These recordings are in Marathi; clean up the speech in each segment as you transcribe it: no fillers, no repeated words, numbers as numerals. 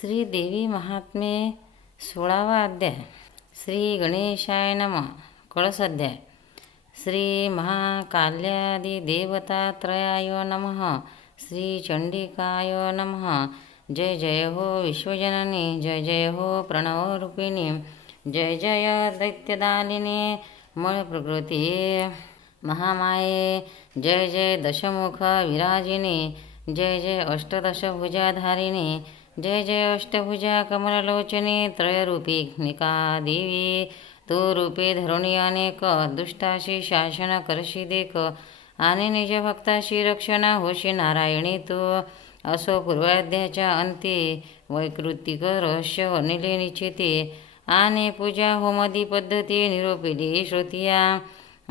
श्री देवी महात्म्ये 16वा अध्याय. श्री गणेशाय नमः. कळस अध्याय. श्री महाकाल्यादिदेवतात्रयाय नमः. श्री चंडिकाय नमः. जय जय हो विश्वजननी, जय जय हो प्रणवरूपिणी, जय जय दैत्यदालिनी मळप्रकृती महामाये, जय जय दशमुख विराजिनी, जय जय अष्टदशभुजाधारिणी, जय जय अष्टभुजा कमललोचने त्रयरूपिका देवी. तू रूपे धरुणी अनेक, दुष्टाशी शासन करशी देख, आणि निज भक्ताशी रक्षणा होशी नारायणी तू. असो पूर्वाध्यायाच्या अंती वैकृतिक रहस्य वर्णिले निश्चिती, आणि पूजा होमदी पद्धती निरोपिली श्रुतिया.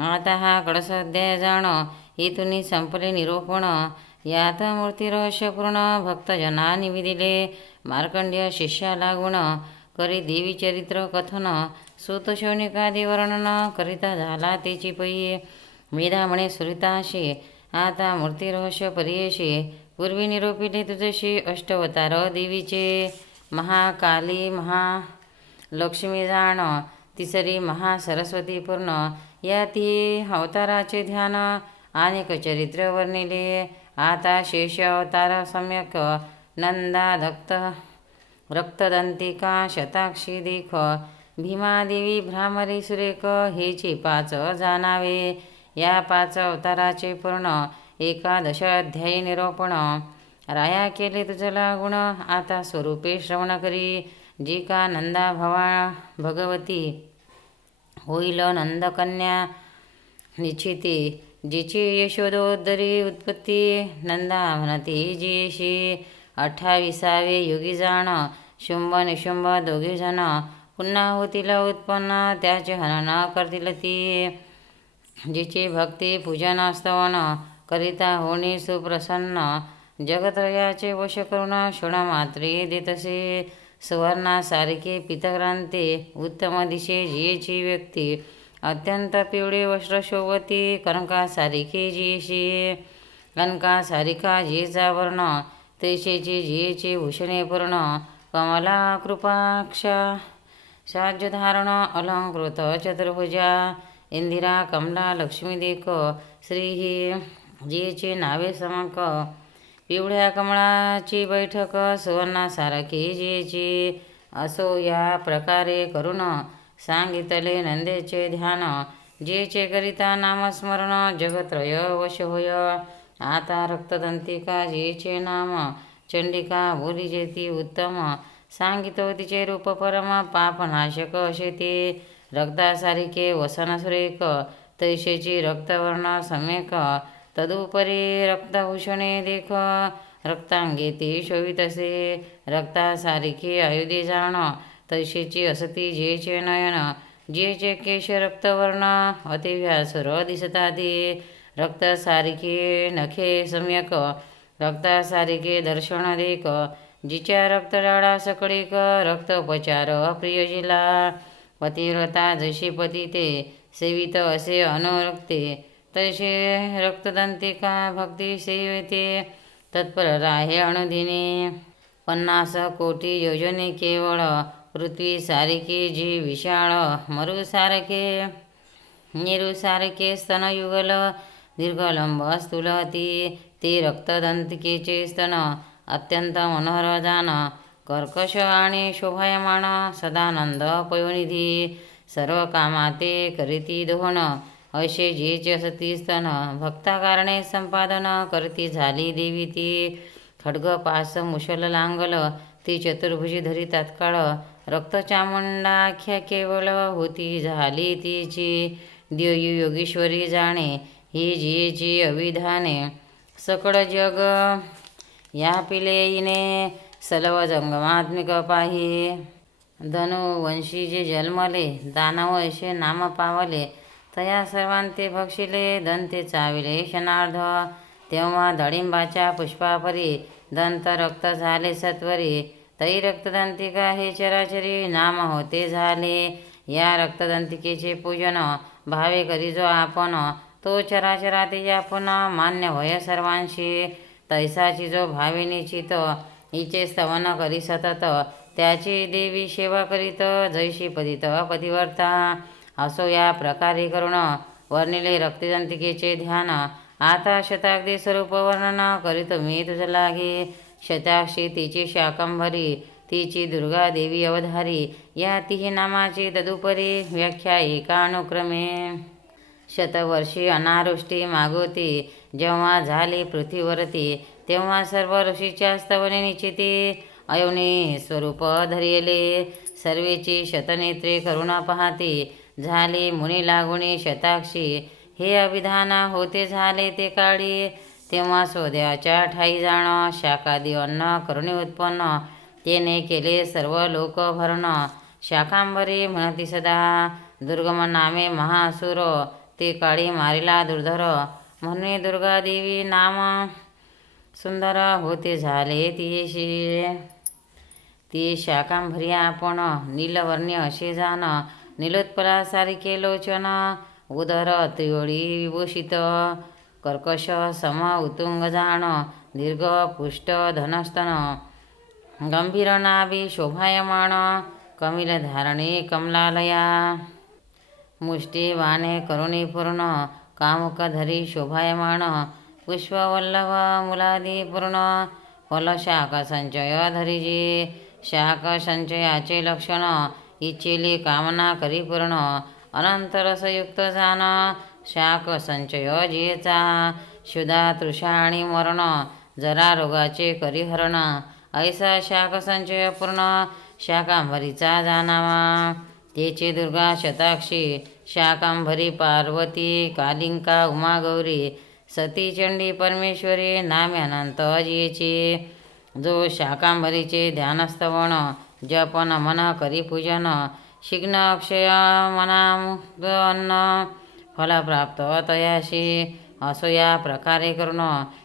आता हा कळस अध्याय जाण, इथून संपले निरोपण. यात मूर्ती रहस्यपूर्ण भक्तजना निविदिले. मार्कंडेय शिष्याला गुण करी देवी चरित्र कथन, सूतशौनिकादी वर्णन करिता झाला तेची पै. मेधा म्हणे सुरिताशी, आता मूर्ती रहस्य परियेशी, पूर्वी निरोपिले तुझशी अष्टवतार देवीचे. महाकाली महालक्ष्मी जाण, तिसरी महासरस्वती पूर्ण. या ती अवताराचे ध्यान, अनेक चरित्र वर्णिले. आता शेष अवतार सम्यक, नंदा दत्त रक्तदंतिका शताक्षी देख, भीमादेवी भ्रामरी सुरेख, हेची 5 जाणावे. या 5 अवताराचे पूर्ण 11 अध्यायी निरोपण. राया केले तुझला गुण, आता स्वरूपे श्रवण करी. जी का नंदा भगवती होईल नंदकन्या निश्चिती, जिची यशोदोदरी उत्पत्ती नंदा म्हणती जीशी. 28वे युगी जाण, शुंभ निशुंभ दोघेजण, पुन्हा होतील उत्पन्न त्याचे हनन करतील ती. जिची भक्ती पूजन स्तवन करिता होणी सुप्रसन्न, जगत्रयाचे वश करून क्षणमात्री देतसे. सुवर्णासारखे पीतक्रांती उत्तम दिशे जियेची व्यक्ती, अत्यंत पिवळे वस्त्र शोभती कनकासारिखे जियेशी. कनकासारिखा जियेचा वर्ण, तैसेची जियेची भूषणे पूर्ण. कमला कृपाक्षा साज्यधारण, अलंकृत चतुर्भुजा, इंदिरा कमला लक्ष्मी देख, श्री ही जियेची नावे समक. पिवळ्या कमळाची बैठक, सुवर्णासारखी जियेची. असो या प्रकारे करून सांगितले नंदेचे ध्यान, जियेचे करिता नामस्मरण जगत्रय वश होय. आता रक्तदंतिका जियेचे नाम, चंडिका बोली जेती उत्तम, सांगितो तिचे रूप परम पापनाशक असे ते. रक्तासारिखे वसन सुरेख, तैसेची रक्तवर्ण सम्यक, तदुपरी रक्तभूषणे देख, रक्तांगे ती शोभितसे. रक्तासारिखे आयुधे जाण, तैसेची असती जियेचे नयन, जियेचे केश रक्तवर्ण अतिव्यासुर दिसताती. रक्तसारिखे नखे सम्यक, रक्तासारिखे दर्शन देख, जिच्या रक्तडाळा सकळीक, रक्तोपचार प्रिय जिला. पतिव्रता जशी पती ते सेवित असे अनुरक्ते, तैसे रक्तदंतिका भक्ती सेविते तत्पर राहे अनुदिनी. 50 कोटी योजने केवळ, पृथ्वी सारखी जी विशाळ, मेरूसारखे स्तनयुगल, दीर्घलंब स्थूलती ते रक्तदंतिकेचे स्तन, अत्यंत मनोहर जान, कर्कश आणि शोभायमान, सदानंद पयोनिधी, सर्व कामाते करीती दोहन, असे जियेचे असती स्तन. भक्ताकारणे संपादन करती झाली देवी ती. खड्ग पास मुशल लांगल, ती चतुर्भुजी धरी तात्काळ, रक्तचामुंडाख्या केवळ होती झाली तिची. देवी योगीश्वरी जाणे, ही जियेची अविधाने, सकळ जग या पिलेईने, सलव जंगमात्मिक पाही. धनुवंशी जे जन्मले, दानव असे नाम पावले, तया सर्वांते भक्षिले, दंते चाविले क्षणार्ध. तेव्हा डाळिंबाच्या पुष्पापरी, दंत रक्त झाले सत्वरी, तै रक्तदंतिका हे चराचरी नाम होते झाले. या रक्तदंतिकेचे पूजन भावे करी जो आपण, तो चराचराते या पुन्हा मान्य होय सर्वांशी. तैसाची जो भावे निश्चित, हिचे स्तवन करी सतत, त्याची देवी सेवा करीत, जैशी पतित पतिवर्ता. असो या प्रकारे करून वर्णिले रक्तदंतिकेचे ध्यान. आता शताब्दी स्वरूप वर्णन करीत मी तुझ लागे. शताक्षी तिची शाकंभरी, तिची दुर्गा देवी अवधारी, या तिही नामाची तदुपरी व्याख्या एकानुक्रमे. शतवर्षी अनावृष्टी मागोती, जेव्हा झाली पृथ्वीवरती, तेव्हा सर्व ऋषीच्या स्तवने निश्चिती. अयोनी स्वरूप धरिले, सर्वेची शतनेत्रे करुणा पाहती, झाली मुनी लागुणी शताक्षी. हे अभिधान होते झाले ते काळी, तेव्हा स्वदेहाच्या ठाई जाण. शाकादी अन्न करुणी उत्पन्न, तेने केले सर्व लोक भरण. शाकांबरी म्हणती सदा, दुर्गम नामे महासुर, ते काळी मारिला दुर्धर. म्हणून दुर्गा देवी नाम सुंदर, होते झाले तिशी. ती शाकांभरी आपण, नीलवर्ण्य असे जाण, नीलोत्पला सारिके लोचन. उदर त्रिवळी विभूषित, कर्कश सम उत्तुंग जाण. दीर्घ पुष्ट धनस्तन, गंभीर नाभी शोभायमाण. कमिल धारणे कमलालया, मुष्टिवाने करुणी पूर्ण. कामुक धरी शोभायमाण, पुष्पवल्लभ मुलादी पूर्ण. फल शाक संचय धरिजी, शाक संचयाचे लक्षण. इच्छिली कामना करी पूर्ण, अनंत रसयुक्त जाण. शाक संचय जियेचा, क्षुधा तृषा आणि मरण. जरा रोगाचे करी हरण, ऐसा शाक संचय पूर्ण. शाकांभरीचा जाणावा, तेचे दुर्गा शताक्षी. शाकांभरी पार्वती, कालिंका उमा गौरी, सती चंडी परमेश्वरी. नामे अनंत जियेची, जो शाकांभरीचे ध्यानस्तवन. जपन मन करी पूजन, शिग्न अक्षय मनामुक्त अन्न. फलप्राप्त तयाशी, असो या प्रकारे करून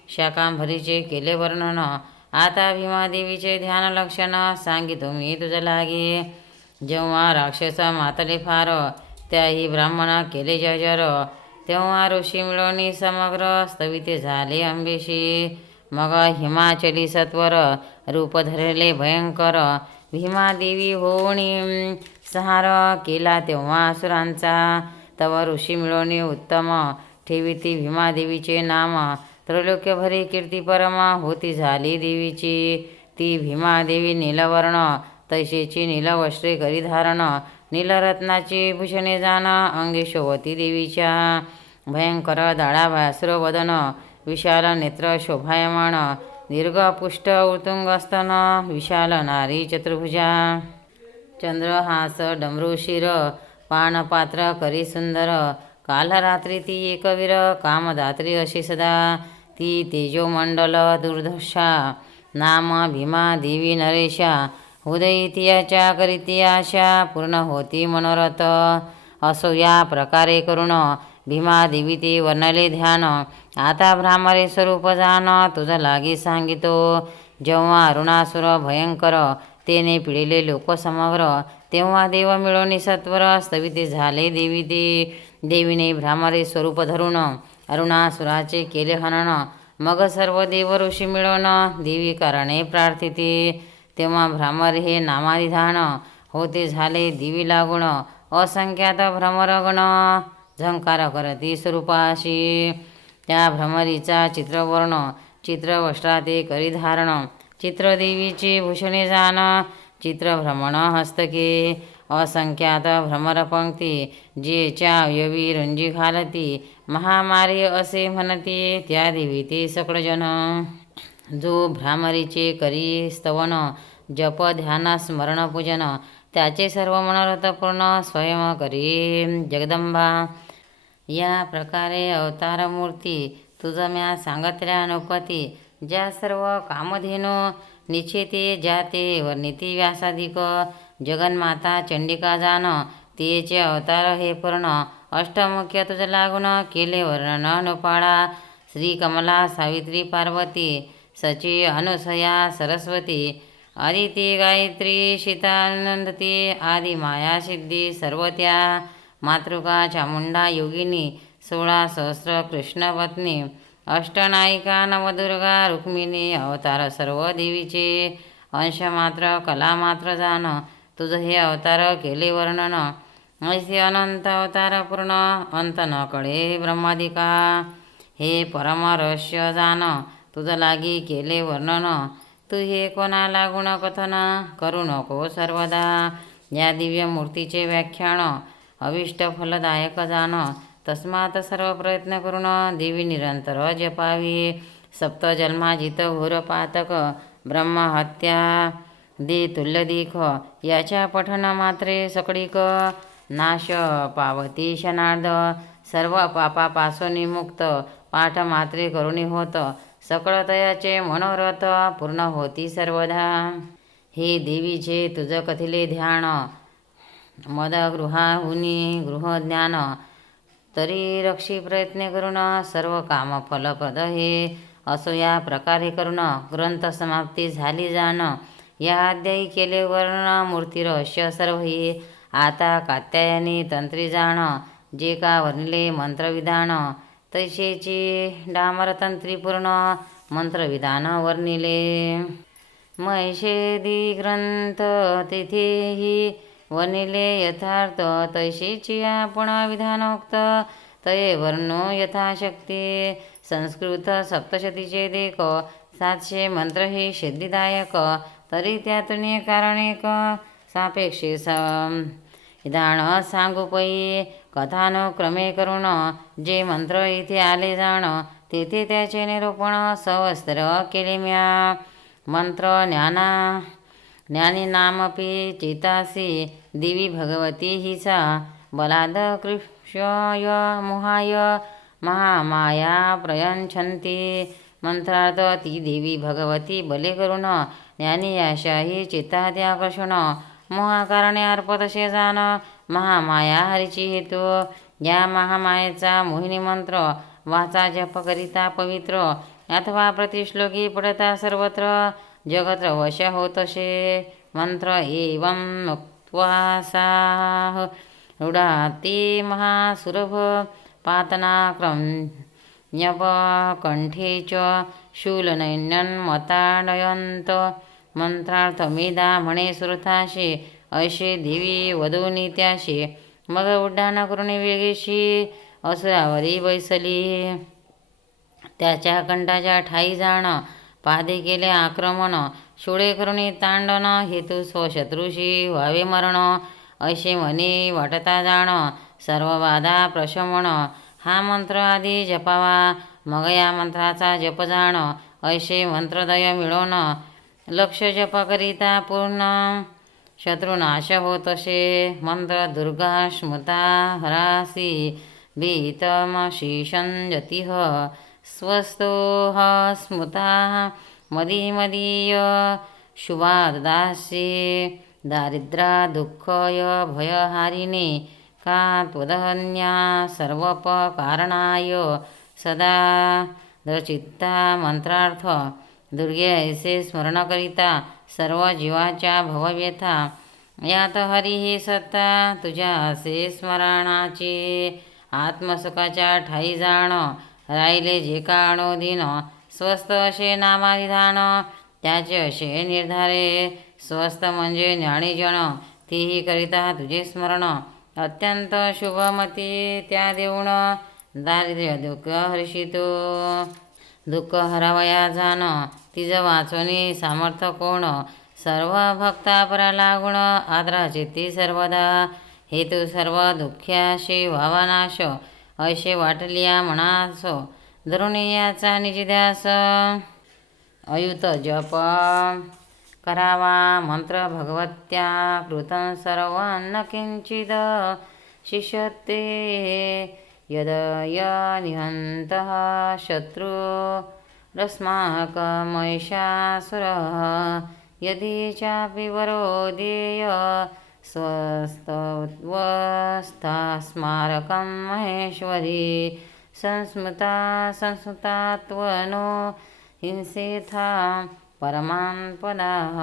शाकांभरीचे केले वर्णन. आता भीमादेवीचे ध्यान लक्षण सांगितो मी तुझ लागे. जेव्हा राक्षस मातले फार, त्याही ब्राह्मण केले जर्जर. तेव्हा ऋषी मिळवणी समग्र, स्तविते झाले अंबेशी. मग हिमाचली सत्वर, रूप धरले भयंकर. भीमादेवी होऊनी संहार, केला तेव्हा असुरांचा. तव ऋषी मिळवणी उत्तम, ठेविती भीमादेवीचे नाम. त्रैलोक्यभरी कीर्ती परम, होती झाली देवीची. ती भीमादेवी नीलवर्ण, तैशीची नीलवस्त्रे करी धारण. नीलरत्नाची भूषणे जाण, अंगी शोभती देवीच्या. भयंकर दाढाभासुर वदन, विशाल नेत्र शोभायमाण. दीर्घ पुष्ट उत्तुंग स्तन, विशाल नारी चतुर्भुजा. चंद्रहास डमरुशिर, पानपात्र करी सुंदर. कालरात्री ती एकवीर, कामदात्री अशी सदा. ती तेजोमंडल दुर्धर्षा, नाम भीमा देवी नरेशा. उदयी तियाच्या करीती आशा, पूर्ण होती मनोरथ. असो या प्रकारे करून भीमादेवी ते वर्णले ध्यान. आता भ्रामरे स्वरूप जाण, तुझ लागी सांगितो. जेव्हा अरुणासुर भयंकर, तेने पिळिले लोक समग्र. तेव्हा देव मिळवणी सत्वर, स्तविते झाले देवी ते. देवीने भ्रामरे स्वरूप धरून, अरुणासुराचे केले हनन. मग सर्व देव ऋषी मिळवून, देवी कारणे प्रार्थिते. तेव्हा भ्रामर हे नामाधिधान, होते झाले देवी लागून. असंख्यात भ्रमरगण, झंकार करती स्वरूपाशी. त्या भ्रमरीचा चित्रवर्ण, चित्रवस्त्राते करी धारण. चित्रदेवीची भूषणे जाण, चित्रभ्रमण हस्तके. असंख्यात भ्रमरपंक्ती, जेच्या अवयवी रुंजी घालती. महामारी असे म्हणती, त्या देवी ते सकळजन. जो भ्रामरीचे करी स्तवन, जप ध्यान स्मरण पूजन. त्याचे सर्व मनोरथ पूर्ण, स्वयं करी जगदंबा. या प्रकारे अवतारमूर्ती, तुझ म्या सांगतल्या अनुपती. ज्या सर्व कामधेनो निश्चिते, ज्या ते वर्णिती व्यासाधिक. जगन्माता चंडिका जाण, तिचे अवतार हे पूर्ण. अष्टमुख्य तुझ लागून, केले वर्णन अनुपाळा. श्री कमला सावित्री पार्वती, सची अनुसया सरस्वती. आदिती गायत्री शीतानंदती, आदि माया सिद्धी सर्व त्या. मातृका चामुंडा योगिनी, 16 सहस्र कृष्णपत्नी. अष्टनायिका नवदुर्गा रुक्मिणी अवतार सर्व देवीचे अंश मात्र कला मात्र जाण तुझं हे अवतार केले वर्णन ऐसे अनंत अवतार पूर्ण अंत न कळे ब्रह्मादिका हे परम रहस्य जाण तुझं लागी केले वर्णन तू हे कोणाला गुणकथन करू नको सर्वदा या दिव्य मूर्तीचे व्याख्यान अविष्ट फलदायक जाण तस्मात सर्व प्रयत्न करून देवी निरंतर जपावी सप्त जन्माजित घोर पातक ब्रह्महत्या दे तुल्य दीख याच्या पठन मात्रे सकळीक नाश पावती क्षणार्ध सर्व पापापासून मुक्त पाठ मात्रे करुणी होत सकळ तयाचे मनोरथ पूर्ण होती सर्वदा हे देवीचे तुझ कथिले ध्यान मदगृहाहुनी गृहज्ञान तरी रक्षी प्रयत्न करून सर्व काम फलप्रद हे असो या प्रकारे करून ग्रंथ समाप्ती झाली जाण या अध्यायी केले वर्ण मूर्ती रहस्य सर्व हे आता कात्यायनी तंत्री जाण जे का वर्णिले मंत्रविधान तैसेची डामरतंत्री पूर्ण मंत्रविधान वर्णिले महिषेदी ग्रंथ तेथेही वर्णिले यथार्थ तैशीची आपण विधानोक्त तये वर्णो यथाशक्ती संस्कृत सप्तशतीचे देख 700 मंत्र हे सिद्धिदायक तरी त्यातून कारण एक सापेक्षे विधान सांगू पै कथानुक्रमे करून जे मंत्र इथे आले जाण तेथे त्याचे निरूपण सवस्त्र केले म्या मंत्र ज्ञानी नामपी चितासी देवी भगवती हिचा बलाद कृष्य मोहाय महामाया प्रयच्छन्ती मंत्रार्थ ती देवी भगवती बले करून ज्ञानी आशा ही चित्तादि आकर्षण मोहाकारणे अर्पतसे जाण महामाया हरीची हेतू या महामायेचा मोहिनी मंत्र वाचा जप करिता पवित्र अथवा प्रतिश्लोकी पडता सर्वत्र जगत्र वश होतसे मंत्र एवं मुक्त्वा साह रूढाती महासुरभ पातनाक्रम्यपकण्ठे च शूलनैन्यन्मताडयन्त मंत्रार्थमेधा म्हणे सुरथाशी ऐशे देवी वधूनी त्याशी मग उड्डाण करून वेगेशी असुरावरी बैसली त्याच्या कंठाच्या ठाई जाण पादे केले आक्रमण शोळे करुणी तांडन हेतू स्वशत्रुशी व्हावे मरण ऐशे म्हणे वाटता जाण सर्व बाधा प्रशमन हा मंत्र आधी जपावा मग या मंत्राचा जप जाण ऐशे मंत्रदय मिळवण लक्ष जप करिता पूर्ण शत्रुनाश होतसे मंत्र दुर्गा स्मृता हरासी भीतमशीषंजतिः स्वस्तोह स्मृता मदीय शुभादासी दारिद्रा दुःखय भयहारिणे का त्वदन्या सर्वोपकारणाय सदा दृचित्ता मंत्रार्थ दुर्गे ऐसे स्मरण करिता सर्व जीवाच्या भवव्यथा यात हरी ही सत्ता तुझ्या असे स्मरणाची आत्मसुखाच्या ठाई जाण राहिले जे का अणोदीन स्वस्त असे नामाविधान त्याचे असे निर्धारे स्वस्त म्हणजे ज्ञानीजन तीही करिता तुझे स्मरण अत्यंत शुभमती त्या देऊन दारिद्र्य दुःख हर्षितो दुःख हरावया जाण तिज वाचोनी सामर्थ्य कोण सर्व भक्तापरा लागुण आदराचे ती सर्वदा हेतू सर्व दुःख्याशी व्हावा नाश ऐसे वाटलिया मनासो धरुणीयाचा निजिध्यास अयुत जप करावा मंत्र भगवत्या कृतं सर्वं न किंचिद शिष्यते यदय निहन्तः शत्रु रस्माकमैषासुरः यदि चापि वरोदेय स्वस्तवस्थास्मारकं महेश्वरी संस्मृतात्वनो हिंसेथा परमान् पदाः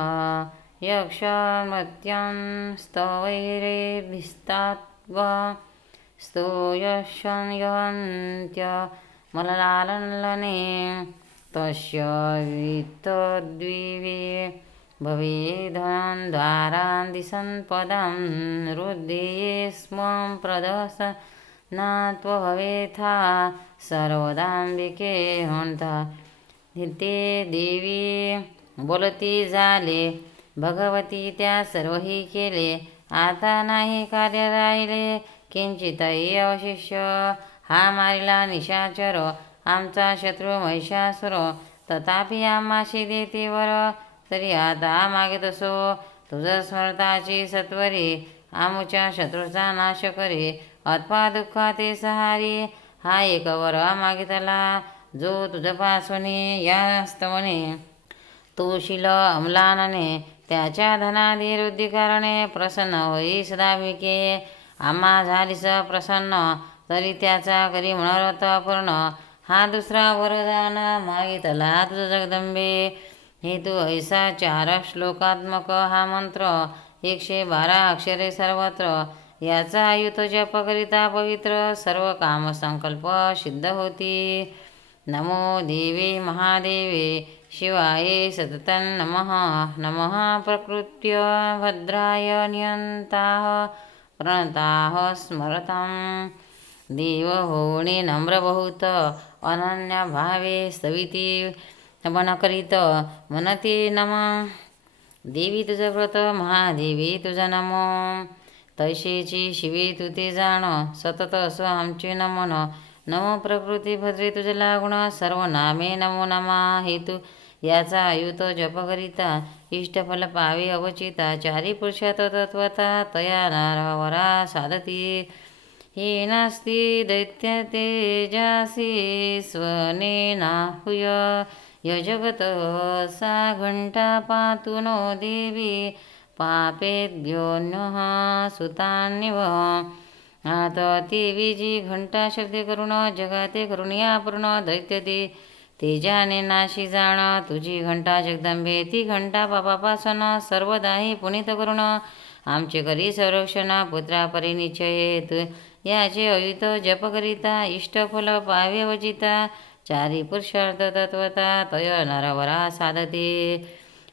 यक्षमृत्यं स्तवैरेभिस्तात्वा स्तूयशन्यन्त्य मललालने तस्य वित्तद्विवे भवेद्वारान् दिशन् पदं रुद्ये स्म प्रदशनात्वभवेथा सर्वदांबिके हंता ते देवी बोलती झाले भगवती त्या सर्वही केले आता नाही कार्य राहिले किंचितही अवशिष्य हा मारिला निशाचर आमचा शत्रू महिषासुर तथापि आम्हाशी देते वर तरी आता मागे तसो तुझ स्मरताची सत्वरी आमुच्या शत्रूचा नाश करी अथवा दुःखाते सहारी हा एक वर मागितला जो तुझपासून यास्तवने तुशील अमलानने त्याच्या धनादी रुद्धिकारणे प्रसन्न होई सदाभिके आम्हा झालीस प्रसन्न तरी त्याचा करी मनोरथ पूर्ण हा दुसरा वरदान मागितला तुझ जगदंबे हेतू ऐसा 4 श्लोकात्मक हा मंत्र 112 अक्षरे सर्वत्र याचा आयुत जप करिता पवित्र सर्व काम संकल्प सिद्ध होती. नमो देवी महादेवे शिवाय सततं नमः. नमः प्रकृत्य भद्राय नियंताः प्रणताः स्मरतां देव होणे नम्र बहुत अनन्य भावे स्तविती मन करीत म्हणते नम. देवी तुझ व्रत महादेवी तुझा नमो तैशेची शिवी तू ते जाण सतत असो आमचे नमन. नमो प्रकृती भद्रे तुझे लागुण सर्व नामे नमो नमा हेतू याचा आयुत जप करिता इष्टफल पावे अवचिता. 4 पुरुषात तत्वता तया नरवरा साधती हे नास्ती दैत्य तेजासी स्वनेनाहुय यजगत सा घंटा पातु नो देवी पापेभ्योऽन्यः सुतान्यव. आता देवी जी घंटा शब्द करुण जगाते करुणिया पूर्ण दैत्य तेजाने नाशी जाण तुझी घंटा जगदंबे ती घंटा पापापासून सर्वदाही पुनीत करुण आमचे करी संरक्षण पुत्रा परिनिश्चयेत याचे अयुत जप करिता इष्टफल पावे वचिता. 4 पुरुषार्थ तत्वता तय नरवरा साधते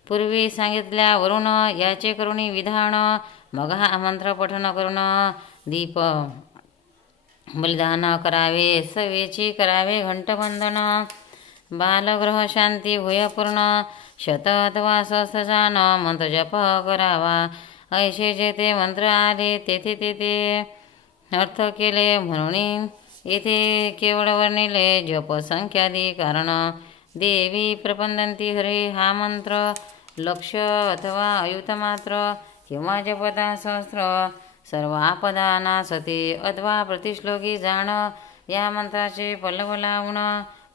पूर्वी सांगितल्यावरून याचे करुणी विधान मग हा मंत्र पठन करून दीप बलिदान करावे सवेची करावे घंटबंधन बालग्रह शांती होय पूर्ण 100 अथवा सहस्रजान मंत्र जप करावा. ऐसे जेथे मंत्र आले तेथे तेथे अर्थ केले म्हणून येथे केवळ वर्णिले जप संख्यादी कारण. देवी प्रपंदंती हरे हा मंत्र लक्ष अथवा अयुत मात्र किंवा जपदा सहस्र सर्व आपदा नासते अथवा प्रतिश्लोकी जाण या मंत्राचे पल्लव लावून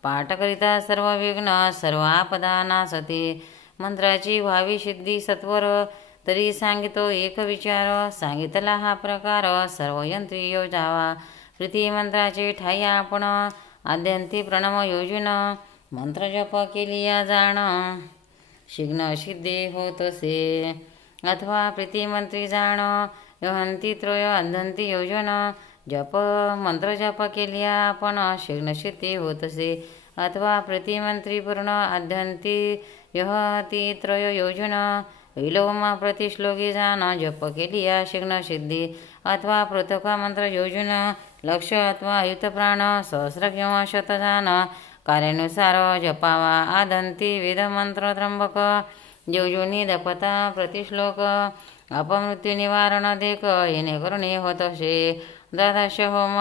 पाठ करिता सर्व विघ्न सर्व आपदा नासते. मंत्राची व्हावी सिद्धी सत्वर तरी सांगितो एक विचार सांगितला हा प्रकार सर्व यंत्री योजावा. प्रीती मंत्राचे ठाई आपण आद्यंती प्रणव योजून मंत्र जप केलिया जाण शिग्न सिद्धे होतसे अथवा प्रीतिमंत्री जाण योहंती त्रय आद्यंती योजन जप मंत्र जप केलिया आपण शिग्न सिद्धे होतसे अथवा प्रतिमंत्री पूर्ण आद्यंती यहती त्रय योजन विलोम प्रतिश्लोकी जाण जप केलिया शिग्न सिद्धी अथवा पृथक मंत्र योजन लक्ष अथवा अयुत प्राण सहस्र किंवा शत जाण कार्यानुसार जपावा. आदंती वेद मंत्र त्र्यंबक योजुनी दपता प्रतिश्लोक अपमृत्यू निवारण देक येणेकरून होतसे. 12 होम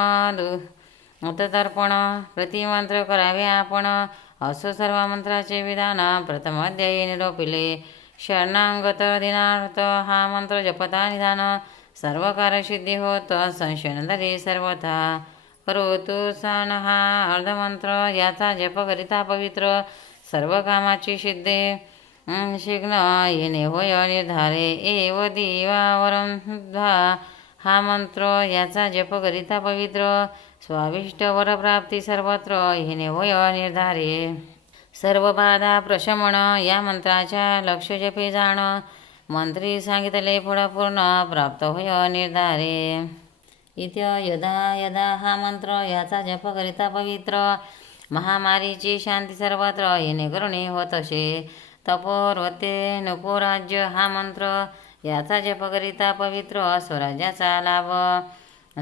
तर्पण प्रतिमंत्र करावे आपण असो सर्व मंत्राचे विधान प्रथम अध्यायी निरोपिले. शरणांगत दिनार्थ हा मंत्र जपता निधान सर्व कार्यसिद्धी होत संशय धरे सर्वथा करोतु सन हा अर्धमंत्र याचा जप करिता पवित्र सर्व कामाची सिद्धे शिग्न येणे होय निर्धारे. एव दिवावरं हा मंत्र याचा जप करिता पवित्र स्वाविष्ट वरप्राप्ती सर्वत्र येणे होय निर्धारे. सर्व बाधा प्रशमन या मंत्राच्या लक्ष जपे जाण मंत्री सांगितले फळ पूर्ण प्राप्त होय निर्धारे. इत्य यदा यदा हा मंत्र याचा जप करिता पवित्र महामारीची शांती सर्वत्र येणेकरून होत असे. तपोर्वते नपोराज्य हा मंत्र याचा जप करिता पवित्र स्वराज्याचा लाभ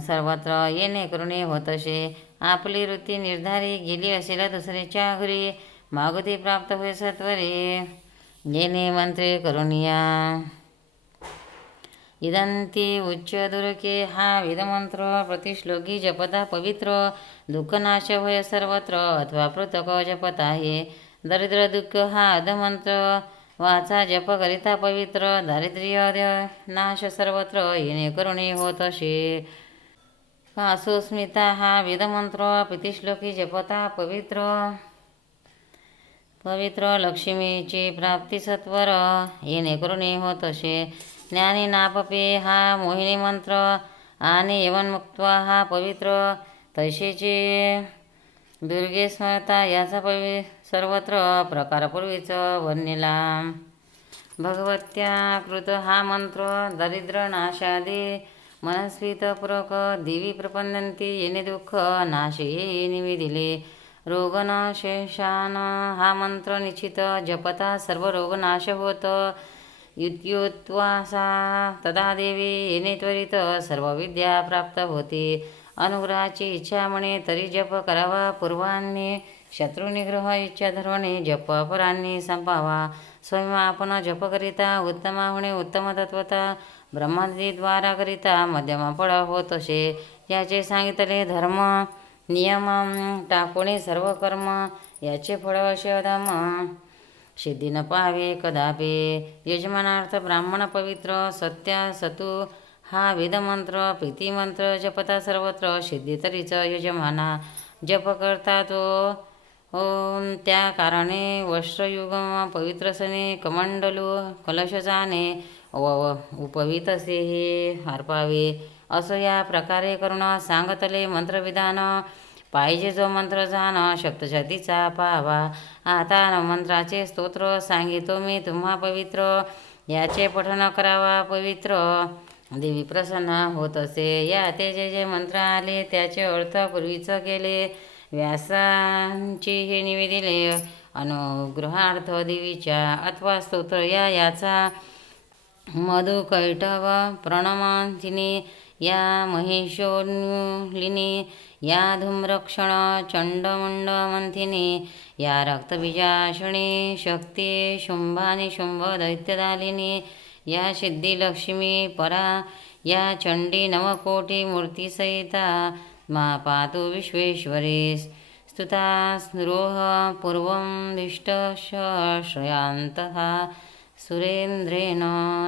सर्वत्र येणेकरून होत असे. आपली वृत्ती निर्धारी गेली असेल दुसऱ्याच्या घरी मागुती प्राप्त होय सत्वरे येणे मंत्रे करून या. इदंती उच्च दुर्के हा वेदमंत्र प्रतिश्लोकी जपता पवित्र दुःखनाश होय सर्वत्र अथवा पृथक जपत आहे. दरिद्र दुःख हा अधमंत्र वाचा जप करिता पवित्र दारिद्र्य नाश सर्वत्र येणे करून होत असे. पासोस्मिता हा वेदमंत्र प्रतिश्लोकी जपता पवित्र लक्ष्मीची प्राप्ती सत्वर येणे करून होत असे. ज्ञानी नापपे हा मोहिनी मंत्र आणि यवनमुक्त्वा हा पवित्र तैशेचे दुर्गे स्मरता याचा सर्वत्र प्रकारपूर्वीच वर्णिला. भगवत्या कृत हा मंत्र दरिद्र नाशादी मनस्वितपूर्वक देवी प्रपंदंती येणे दुःख नाश ये निवेदिले. रोगनाशेषान हा मंत्र निश्चित जपता सर्व रोगनाश होत. युत्योत्वासा तदा देवी येणे त्वरित सर्व विद्या प्राप्त होती. अनुग्रहाची इच्छा म्हणे तरी जप करावा पूर्वांनी. शत्रुनिग्रह इच्छा धरवणे जप परांनी संपावा. स्वयं आपण जप करिता उत्तमा होणे उत्तम तत्वता ब्रह्मादीद्वारा करिता मध्यम फळ होत असे. याचे सांगितले धर्म नियम टाकूने सर्व कर्म याचे फळ असे अधम सिद्धी न पाहावे कदापि. यजमानार्थ ब्राह्मण पवित्र सत्य सतू हा वेदमंत्र प्रीतिमंत्र जपता सर्वत्र सिद्धी तरीच यजमाना जप करता तो त्या कारणे वस्त्रयुगम पवित्र सने कमंडलू कलश जाणे उपवितसे हे अर्पावे. असो या प्रकारे करून सांगतले मंत्रविधान. पाहिजे जो मंत्र जाण शक्तशक्तीचा पाहावा. आता मंत्राचे स्तोत्र सांगितो मी तुम्हा पवित्र याचे पठण करावा पवित्र देवी प्रसन्न होत असे. या ते जे मंत्र आले त्याचे अर्थ पूर्वीच केले. व्यासांची हे निवेदिले अनुग्रहार्थ देवीच्या अथवा स्तोत्र याचा मधुकैटव प्रणमथिनी या महिषोलिनी या धूम्रक्षण चंडमुंडमंथिनी या रक्तबीजाशिणी शक्ती शुंभानि शुंभ दैत्यदालिनी या सिद्धिलक्ष्मी परा या चंडी नवकोटी मूर्तिसहिता मा पातु विश्वेश्वरी. स्तुता रोह पूर्वं दिष्टश्रयांतः सुरेंद्रेण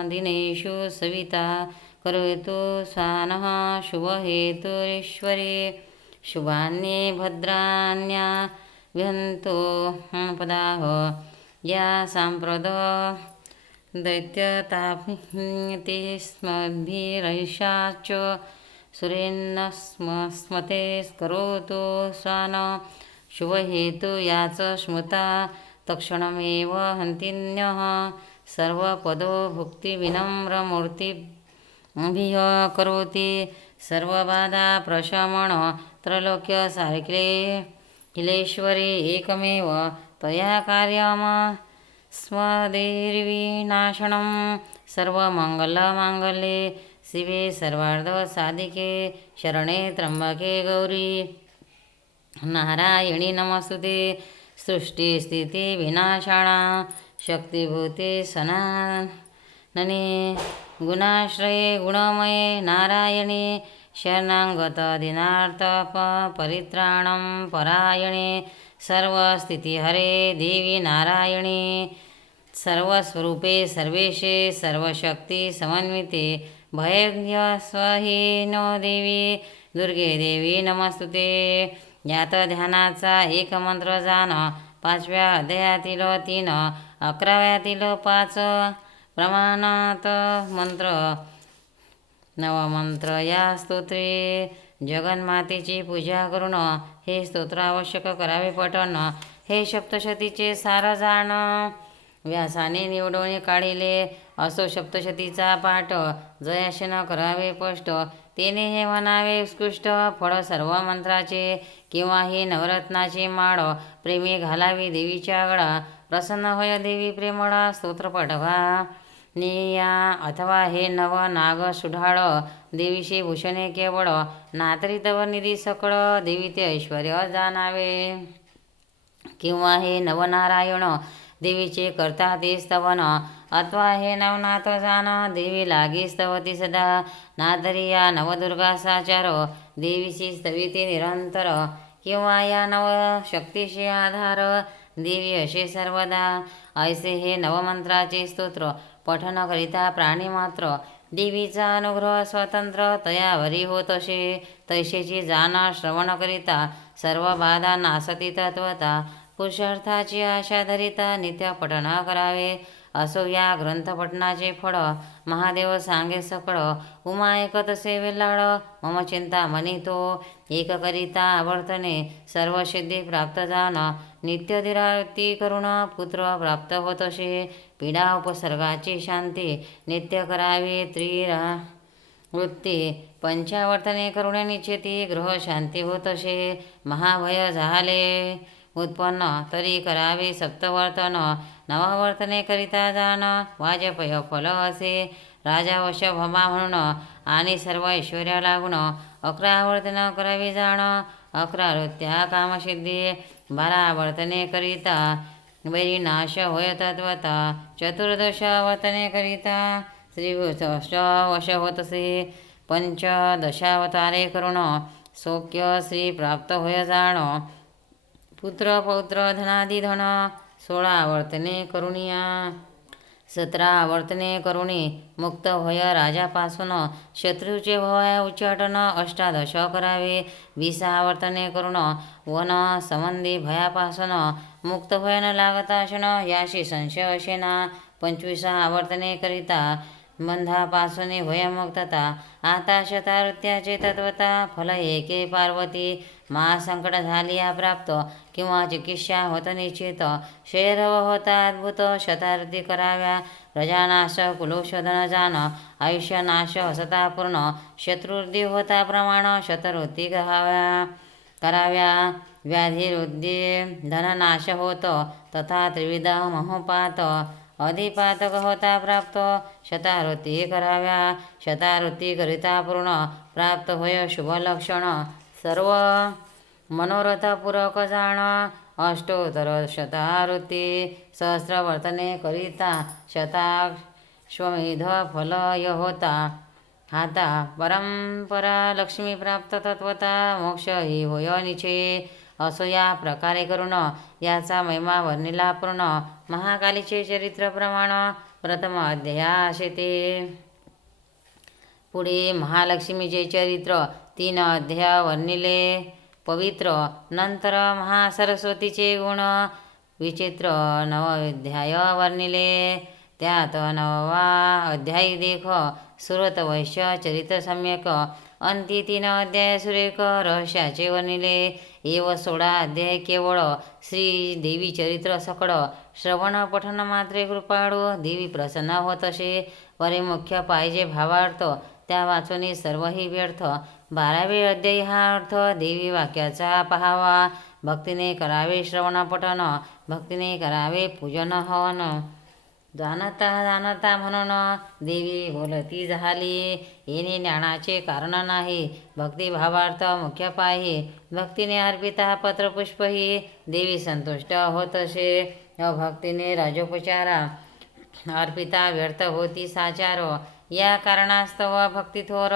दिनेषु सविता करोतु स्वानः शुभहेतुरीश्वरी. शुभान्ये भद्राण्या विहन्तो पदाः या साम्प्रद दैत्यताभिते स्मद्भिरैषाच सुरेन्नस्मते करोतु स्वान शुभहेतु याच स्मृता तत्क्षणमेव हन्तिन्यः सर्वपदो भुक्तिविनम्रमूर्तिभिः करोति सर्वबाधा प्रशमन त्रैलोक्य सारखिलेश्वरी एकमेव तया कार्यम स्मदेर्विनाशनं सर्वमङ्गलमाङ्गल्ये शिवे सर्वार्धसाधिके शरणे त्र्यंबके गौरी नारायणी नमस्तुते. सृष्टिस्थितिविनाशाणा शक्तिभूते सनातने गुणाश्रये गुणमये नारायणे शरणागत दीनार्थ परित्राणं परायणे सर्वस्थितिहरे देवी नारायणी सर्वस्वरूपे सर्वेशे सर्वशक्ती समन्विते भयस्वहीनो देवी दुर्गे देवी नमस्तुते. यात ध्यानाचा एक मंत्र जाण 5व्या अध्यायातील 3 11व्यातील 5 प्रमाणात मंत्र नवमंत्र. या स्तोत्रे जगन्मातेची पूजा करून हे स्तोत्र आवश्यक करावे पठण. हे सप्तशतीचे सार जाण व्यासाने निवडून काढिले असो सप्तशतीचा पाठ. जयाशेन करावे स्पष्ट तेने हे म्हणावे उत्कृष्ट. फळ सर्व मंत्राचे किंवा ही नवरत्नाची माळ. प्रेमी घालावी देवीच्या गळा. प्रसन्न होय देवी प्रेमळा. स्तोत्र पठवा निया अथवा हे नव नाग सुढाळ. देवीशी भूषणे केवळ नातरी तव निधी सकळ. देवी ते ऐश्वर्य जाणावे किंवा हे नवनारायण. देवीचे करता ते स्तवन अथवा हे नवनाथ जाण. देवी लागी स्तवती सदा नातरी या नवदुर्गा साचार. देवीची स्तविते निरंतर किंवा या नवशक्तीशी आधार. देवी असे सर्वदा ऐसे हे नवमंत्राचे स्तोत्र पठन करिता प्राणी मात्र. देवीचा अनुग्रह स्वतंत्र तयावरी होत असे तैसेची जाण श्रवण करिता. सर्व बाधा नासती तत्वता पुरुषार्थाची आशा धरिता. नित्य पठन करावे असो या ग्रंथपठनाचे फळ. महादेव सांगे सकळ उमा ऐकत से वेल्हाळ. मम चिंता मनी तो एक करिता आवर्तने. सर्व सिद्धी प्राप्त जाण नित्य दिरावृत्ती करुण. पुत्र प्राप्त होतसे पीडा उपसर्गाची शांती. नित्य करावी वृत्ती पंचावर्तने करुणे निश्चिती. ग्रह शांती होतसे महाभय झाले उत्पन्न. तरी करावे सप्तवर्तन नवावर्तने करिता जाण. वाजपेय फल असे राजा वशभमा म्हणून आणि सर्व ऐश्वर्या लागून. 11 आवर्तन करावी जाण. 11 वृत्त्या कामसिद्धी 12 आवर्तने करिता वैरी नाश होय तत्वता. 14 आवर्तने करिता श्रीवश वश होतसे. 15 अवतारे करुण सौख्य श्री प्राप्त होय जाण. पुत्र पौत्र धनादी धन 16 आवर्तने करुणिया. 17 आवर्तने करुणी मुक्त होय राजापासून. शत्रूचे भय उच्चाटन 18 करावे. 20 आवर्तने करुण वन संबंधी भयापासून. मुक्त होय न लागता क्षण याशी संशय असेना. 25 आवर्तने करिता बंधापासून होय मुक्तता. आता शतावृत्त्याचे तत्वता. फल एके पार्वती महासंकट झाली प्राप्त किंवा चिकित्सा होत निश्चित. शैरव होता अद्भुत शतावृत्ती कराव्या. प्रजानाश कुलोशोधन जाण आयुष्यनाश असता पूर्ण. शत्रुवृद्धी होता प्रमाण शतवृत्ती कराव्या. व्याधिवृद्धी धननाश होत तथा त्रिविध महोपात अधिपातक होता प्राप्त. शतावृत्ती कराव्या. शतावृत्ती करिता पूर्ण प्राप्त होय शुभ लक्षण. सर्व मनोरथपूरक जाण. अष्टोत्तर शतावृत्ती सहस्रवर्तने करिता शताश्वमेध फलय होता. हाता परंपरा लक्ष्मी प्राप्त तत्वता. मोक्ष ही होय निचे असो या प्रकारे करुण. याचा महिमा वर्णिला पूर्ण. महाकालीचे चरित्र प्रमाण प्रथम अध्याय ते. पुढे महालक्ष्मीचे चरित्र 3 अध्याय वर्णिले पवित्र. नंतर महासरस्वतीचे गुण विचित्र 9 अध्याय वर्णिले. त्यात 9वा अध्यायी देख सुरत वैश्य चरित्र सम्यक. अंती 3 अध्याय सुरेख रहस्याचे वर्णिले. एव 16 अध्याय केवळ श्री देवी चरित्र सकळ. श्रवण पठन मात्रे कृपाळू देवी प्रसन्न होतसे. वरे मुख्य पाहिजे भावार्थ त्या वाचून सर्वही व्यर्थ. 12वे अध्यायी हा अर्थ देवी वाक्याचा पहावा. भक्तीने करावे श्रवण पठन. भक्तीने करावे पूजन हवन. जाणता जाणता म्हणून देवी बोलती झाली. येणे ज्ञानाचे कारण नाही. भक्तिभावार्थ मुख्य पाही. भक्तीने अर्पिता पत्रपुष्पही देवी संतुष्ट होतसे. अभक्तीने राजोपचारा अर्पिता व्यर्थ होती साचार. या कारणास्तव भक्तिथोर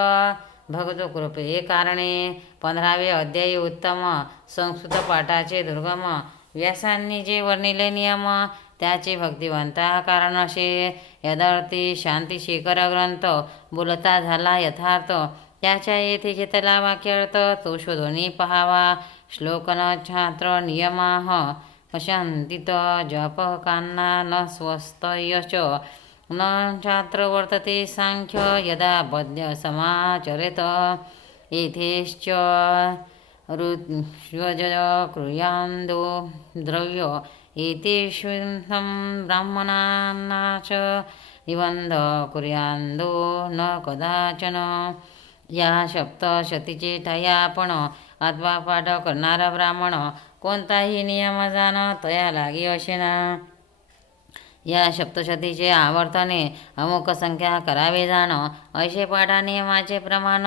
भगतो कृपे कारणे. 15वे अध्यायी उत्तम संस्कृत पाठाचे दुर्गम. व्यासांनी जे वर्णिले नियम त्याचे भक्तिवंता कारण असे. यदार्थी शांती शिखर ग्रंथ बोलता झाला यथार्थ. त्याच्या येथे घेतला वाक्यार्थ तो शोधून पहावा. श्लोकन छात्र नियमाह अशांतित जप कान्ना न स्वस्तयच न छात्र वर्तते सांख्य यदा पद्य समाचरेत. येथेश्च ऋष्वज क्रियांदो द्रव्य एतेष्विधं ब्राह्मणानाच निबंध कुर्यांदो न कदाचन. या सप्तशतीचे ठाई आपण अथवा पाठ करणारा ब्राह्मण कोणताही नियम जाण तया लागी असे ना. या सप्तशतीचे आवर्तने अमुक संख्या करावे जाण असे पाठा नियमाचे प्रमाण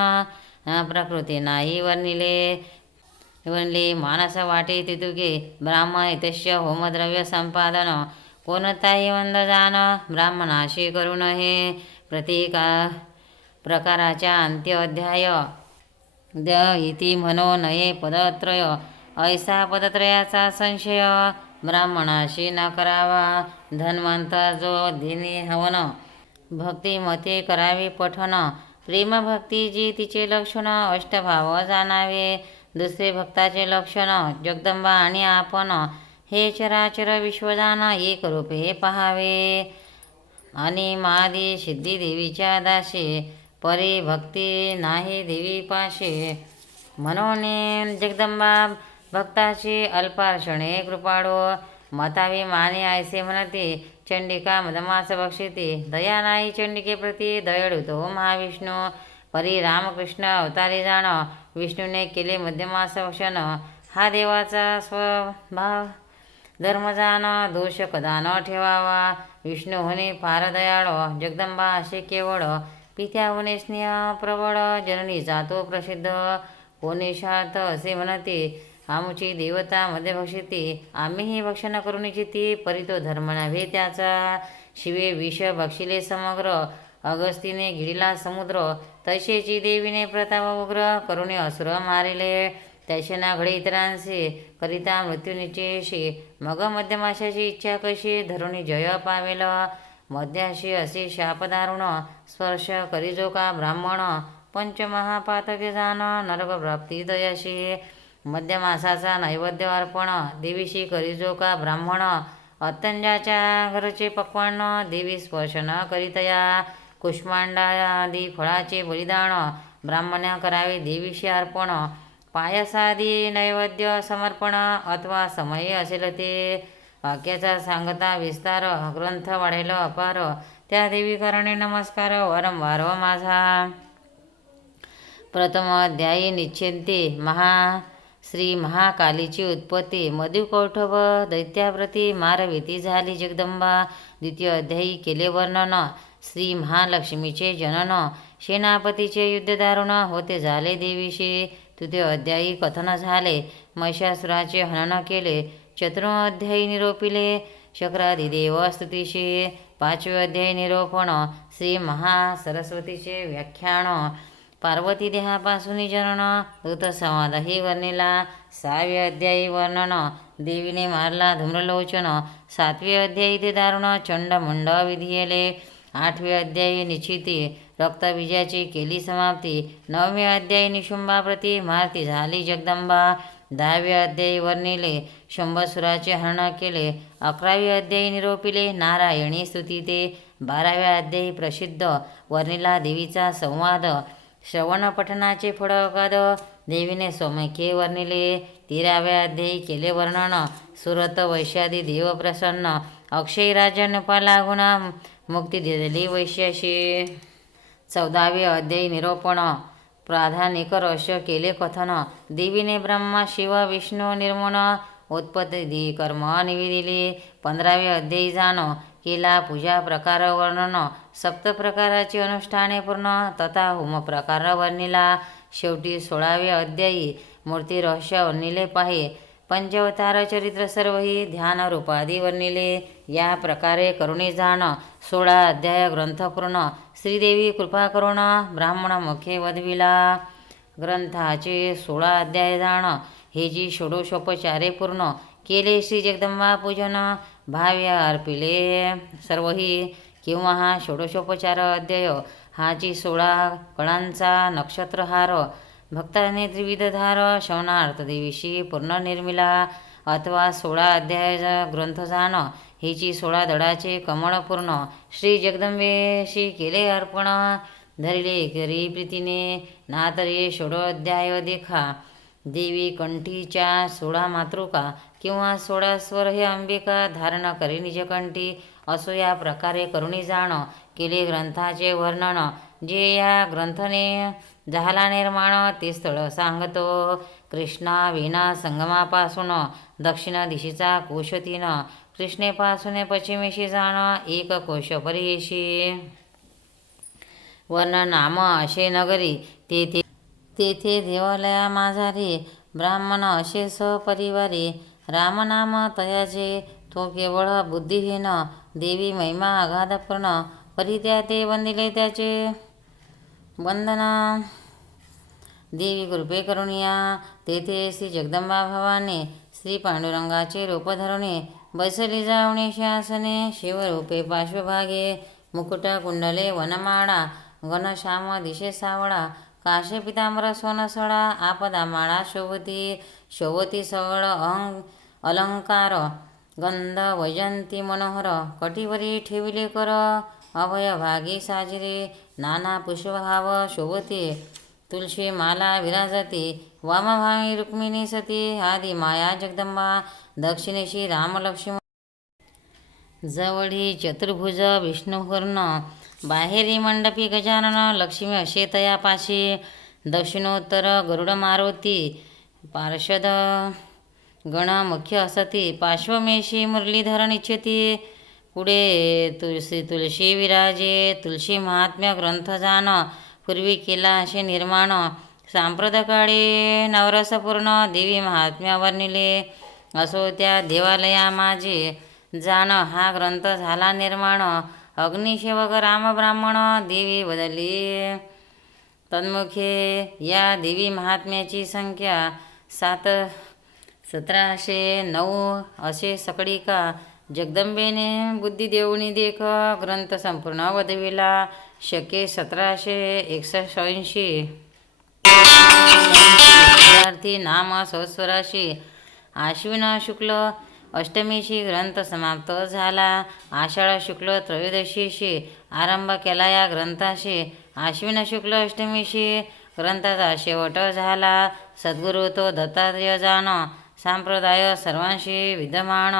प्रकृती नाही वर्णिले मानस वाटे तितुके ब्राह्मण इतस्य होमद्रव्य संपादन कोणताही वंद जाण ब्राह्मणाशी करू नये. प्रकाराच्या अंत्य अध्याय द इति म्हणो नये पदत्रय. ऐसा पदत्रयाचा संशय ब्राह्मणाशी न करावा. धन्वंत जो दिनी हवन भक्तिमते करावे पठन. प्रेमभक्ती जी तिचे लक्षण अष्टभाव जाणावे. दुसरे भक्ताचे लक्षण जगदंबा आणि आपण हे चराचर विश्वजान एक रूपे पहावे. आणि मादी सिद्धी देवीच्या दाशी परी भक्ती नाही देवी पाशे. म्हणून जगदंबा भक्ताची अल्पार्षणे कृपाळू मतावी माने ऐसे म्हणते. चंडिका मदमास बक्षिते दया नाही चंडिके प्रती दयाळू तो महाविष्णू. परी रामकृष्ण अवतारी जाण विष्णूने केले मध्यमास भक्षण. हा देवाचा स्वभाव धर्म जाण दोष कदा न ठेवावा. विष्णू होणे फार दयाळू जगदंबा असे केवळ. पित्या होणे स्नेह प्रबळ जननी जातो प्रसिद्ध. कोणी शात असे म्हणते आमुची देवता मध्ये भक्षिते. आम्हीही भक्षण करून इच्छिती परी तो धर्म नव्हे त्याचा. शिवे विष भक्षिले समग्र अगस्तीने गिळिला समुद्र. तैसेची देवीने प्रताप उग्र करुणे असुर मारिले. तैसे ना घडे इतरांशी करिता मृत्यू निश्चयशी. मग मध्यमाशाची इच्छा कशी धरुणी जय पावेल. मध्याशी असे शाप दारुण स्पर्श करी जो का ब्राह्मण. पंचमहापातके जाण नरक प्राप्ती दयाशी. मध्यमासाचा नैवेद्य अर्पण देवीशी करी जो का ब्राह्मण. अत्यंजाच्या घरचे पक्वान्न देवी स्पर्श न करीतया. कुष्मांडादी फळाचे बलिदान ब्राह्मण्या करावे देवीशी अर्पण. पायसादी नैवेद्य समर्पण अथवा समय असेल ते. वाक्याचा सांगता विस्तार ग्रंथ वाढेल अपार. त्या देवी करणे नमस्कार वारंवार माझा. प्रथम अध्यायी निश्चिंते श्री महाकालीची उत्पत्ती. मधुकौटुंब दैत्याप्रती मारविती झाली जगदंबा. द्वितीय अध्यायी केले वर्णन श्री महालक्ष्मीचे जनन. सेनापतीचे युद्ध दारुण होते झाले देवीशी. तृतीय अध्यायी कथन झाले महिषासुराचे हनन केले. चतुर्थ अध्यायी निरोपिले शक्रादिदेव स्तुतीशी. पाचवे अध्यायी निरोपण श्री महासरस्वतीचे व्याख्यान. पार्वती देहापासून जनन ऋतसंवादही वर्णिला. सहावे अध्यायी वर्णन देवीने मारला धूम्रलोचन. सातवे अध्यायी ते दारुण चंडमुंड विधियले. आठवे अध्यायी निश्चिती रक्तबीजाची केली समाप्ती. नववे अध्यायी निशुंभाप्रती मारती झाली जगदंबा. दहावे अध्यायी वर्णिले शंभसुराचे हरण केले. अकरावे अध्यायी निरोपिले नारायणी स्तुती ते. बाराव्या अध्यायी प्रसिद्ध वर्णिला देवीचा संवाद. श्रवण पठनाचे फळगाद देवीने सौम्यके वर्णिले. 13व्या अध्यायी केले वर्णन सुरत वैश्यादी देव प्रसन्न. अक्षय राजा नपाला गुणा मुक्ती दिलेली वैश्याशी. 14वे अध्यायी निरोपण प्राधानिक रहस्य केले कथन. देवीने ब्रह्मा शिव विष्णू निर्मून उत्पत्ती कर्म निवेदिले. 15वे अध्यायी जाण केला पूजा प्रकार वर्णन. सप्त प्रकाराची अनुष्ठाने पूर्ण तथा होम प्रकार वर्णिला. शेवटी 16वे अध्यायी मूर्ती रहस्य वर्णिले पाहे. पंचअवतार चरित्र सर्वही ध्यान रूपादी वर्णिले. या प्रकारे करुणी जाण 16 अध्याय ग्रंथ पूर्ण. श्रीदेवी कृपा करुण ब्राह्मण मुखे वधविला. ग्रंथाचे 16 अध्याय जाण हे जी षोडशोपचारे पूर्ण केले. श्री जगदंबा पूजन भाव्य अर्पिले सर्वही. किंवा हा षोडशोपचार अध्याय हा जी 16 कळांचा नक्षत्रहार भक्ताने त्रिविधधार शवनार्थ देवीशी पूर्ण निर्मिला. अथवा 16 अध्याय ग्रंथ जाण हिची 16 दडाचे कमळ पूर्ण. श्री जगदंबेशी केले अर्पण धरिले करी प्रीतीने. नातरे षोडोध्याय देखा. देवी कंठीच्या 16 मातृका किंवा 16 स्वर हे अंबिका धारण करी निजकंठी. असो या प्रकारे करुणी जाण केले ग्रंथाचे वर्णन. जे या ग्रंथने झाला निर्माण ते स्थळ सांगतो. कृष्णा विना संगमापासून दक्षिण दिशेचा कोश 3. कृष्णेपासून पश्चिमेशी जाण एक कोश परेशी. वर्ण नाम असे नगरी तेथे देवालया माझारी. ब्राह्मण असे सपरिवारी. रामनाम तयाचे तो केवळ बुद्धिहीन. देवी महिमा अगाधपूर्ण परित्या ते वंदिले त्याचे वंदन. देवी कृपे करुणिया तेथे श्री जगदंबा भवानी. श्री पांडुरंगाचे रूप धरुणी बसली जावणे शासने. शिवरूपे पार्श्वभागे मुकुट कुंडले वनमाळा. घनश्याम दिशे सावळा काश पितांबर सोनसळा. आपदा माळा शोभती सगळ अलंकार. गंध वैजंती मनोहर कटिवरी ठेविले कर. अभयभागी साजिरे नाना पुष्पभाव शोभते. तुलसी माला विराजते वामभागी रुक्मिणी सती. आदि माया जगदंबा दक्षिणेशी रामलक्ष्मण. जवळी चतुर्भुज विष्णुकर्ण. बाहेरी मंडपी गजानन लक्ष्मी असे तयापाशी. दक्षिणोत्तर गरुड मारुती पार्षद गण मुख्य असती. पार्श्वमेशी मुरलीधर निश्चिती. पुढे तुलसी विराजे. तुलसी महात्म्य ग्रंथ जाण पूर्वी केला असे निर्माण. सांप्रतकाळी नवरसपूर्ण देवी महात्म्य वर्णिले. असो त्या देवालया माझे जाण हा ग्रंथ झाला निर्माण. अग्निसेवक राम ब्राह्मण देवी बदली तन्मुखे. या देवी महात्म्याची संख्या 1709 असे सकळिका. जगदंबेने बुद्धी देऊनी देख ग्रंथ संपूर्ण वदविला. शके 1781. विद्यार्थी नाम संवत्सराशी. आश्विन शुक्ल अष्टमीशी ग्रंथ समाप्त झाला. आषाढ शुक्ल त्रयोदशीशी आरंभ केला या ग्रंथाशी. आश्विन शुक्ल अष्टमीशी ग्रंथाचा शेवट झाला. सद्गुरु तो दत्तात्रेय जाण संप्रदाय सर्वांशी विद्यमान.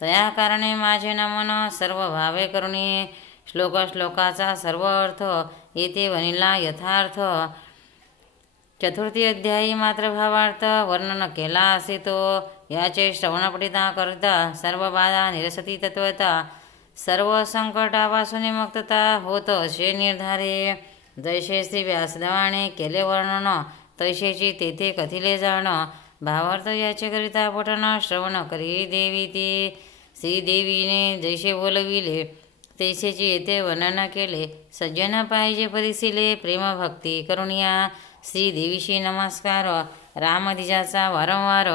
तया कारणे माझे नमन सर्व भावे करुणी. श्लोकाचा सर्व अर्थ येथे वनिला यथार्थ. चतुर्थी अध्यायी मात्र भावार्थ वर्णन केला असे तो. याचे श्रवण पठिता करता सर्व बाधा निरसती तत्वता. सर्व संकटापासून मुक्तता होत असे निर्धारे. जैसे श्री व्यासदेवाने केले वर्णन तैसेची तेथे कथिले जाण. भावार्थ याचे करिता पठन श्रवण करी देवी ती. श्रीदेवीने जैसे बोलविले तैसेची येथे वर्णन केले. सज्जन पाहिजे परिसिले प्रेमभक्ती करुणिया. श्रीदेवीशी नमस्कार रामदिजाचा वारंवार.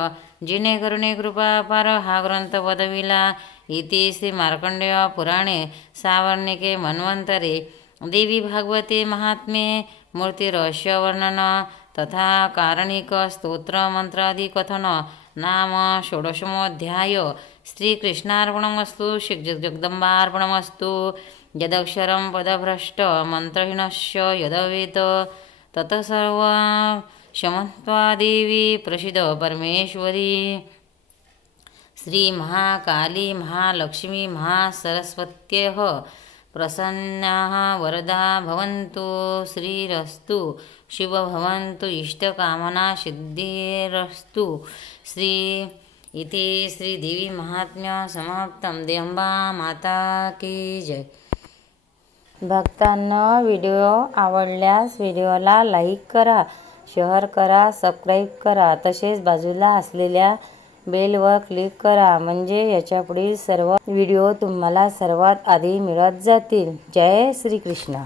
जिने करुणे कृपा अपार हा ग्रंथ वदविला. इति श्री मार्कंडेय पुराणे सावर्णिके मन्वंतरे देवी भागवते महात्म्ये मूर्तिरहस्य वर्णन तथा कारणिक स्तोत्र मंत्रादि कथन. नाम षोडशमोऽध्याय. श्रीकृष्णार्पणमस्तु. श्री जगदंबार्पणमस्तु. यदक्षरं पदभ्रष्ट मंत्रहीनश्च यदवेत तत्सर्व क्षमत्वा देवी प्रसीद परमेश्वरी. श्री महाकाली महालक्ष्मी महासरस्वत्यः प्रसन्नाः वरदा भवन्तु. श्रीरस्तु शुभ भवन्तु. इष्टकामना सिद्धिरस्तु. श्री इति श्री देवी महात्म्य समाप्तम. देवंबा माता की जय. भक्तांनो, व्हिडिओ आवडल्यास व्हिडिओला लाईक करा, शेअर करा, सबस्क्राईब करा. तसेच बाजूला असलेल्या बेलवर क्लिक करा म्हणजे याच्या पुढील सर्व व्हिडिओ तुम्हाला सर्वात आधी मिळत जातील. जय श्री कृष्ण.